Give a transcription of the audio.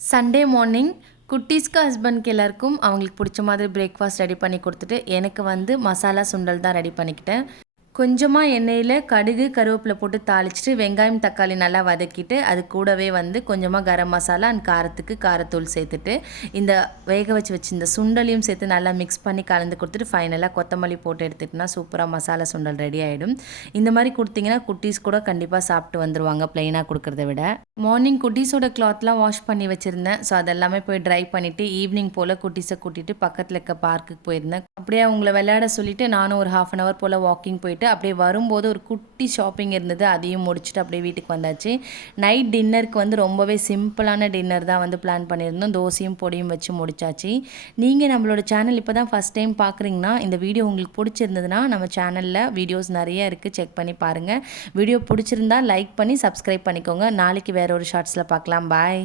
Sunday morning குட்டீஸ்க்கு ஹஸ்பண்ட்க்கு எல்லாருக்கும் அவங்களுக்கு பிடிச்ச மாதிரி பிரேக்ஃபாஸ்ட் ரெடி பண்ணி கொடுத்துட்டு எனக்கு வந்து மசாலா சுண்டல் தான் ரெடி பண்ணிக்கிட்டேன். கொஞ்சமாக எண்ணெயில் கடுகு கருவேப்பிலை போட்டு தாளிச்சிட்டு வெங்காயம் தக்காளி நல்லா வதக்கிட்டு அது கூடவே வந்து கொஞ்சமாக கரம் மசாலா அண்ட் காரத்துக்கு காரத்தூள் சேர்த்துட்டு இந்த வேக வச்சு இந்த சுண்டலையும் சேர்த்து நல்லா மிக்ஸ் பண்ணி கலந்து கொடுத்துட்டு ஃபைனலாக கொத்தமல்லி போட்டு எடுத்துகிட்டுனா சூப்பராக மசாலா சுண்டல் ரெடி ஆகிடும். இந்த மாதிரி கொடுத்தீங்கன்னா குட்டீஸ் கூட கண்டிப்பாக சாப்பிட்டு வந்துடுவாங்க ப்ளெயினாக கொடுக்குறத விட. மார்னிங் குட்டீஸோட கிளாத்லாம் வாஷ் பண்ணி வச்சுருந்தேன். ஸோ அதெல்லாமே போய் ட்ரை பண்ணிவிட்டு ஈவினிங் போல் குட்டீஸை கூட்டிகிட்டு பக்கத்தில் இருக்க பார்க்குக்கு போயிருந்தேன். அப்படியே அவங்கள விளையாட சொல்லிவிட்டு நானும் ஒரு ½ அன் ஹவர் போல் வாக்கிங் போயிட்டு அப்படியே வரும்போது ஒரு குட்டி ஷாப்பிங் இருந்தது, அதையும் முடிச்சுட்டு அப்படியே வீட்டுக்கு வந்தாச்சு. நைட் டின்னருக்கு வந்து ரொம்பவே சிம்பிளான டின்னர் தான் வந்து பிளான் பண்ணியிருந்தோம். தோசையும் பொடியும் வச்சு முடிச்சாச்சு. நீங்கள் நம்மளோட சேனல் இப்போ தான் ஃபஸ்ட் டைம் பார்க்குறீங்கன்னா இந்த வீடியோ உங்களுக்கு பிடிச்சிருந்ததுன்னா நம்ம சேனலில் வீடியோஸ் நிறைய இருக்குது, செக் பண்ணி பாருங்கள். வீடியோ பிடிச்சிருந்தா லைக் பண்ணி சப்ஸ்கிரைப் பண்ணிக்கோங்க. நாளைக்கு வேற ஒரு ஷார்ட்ஸில் பார்க்கலாம். பாய்.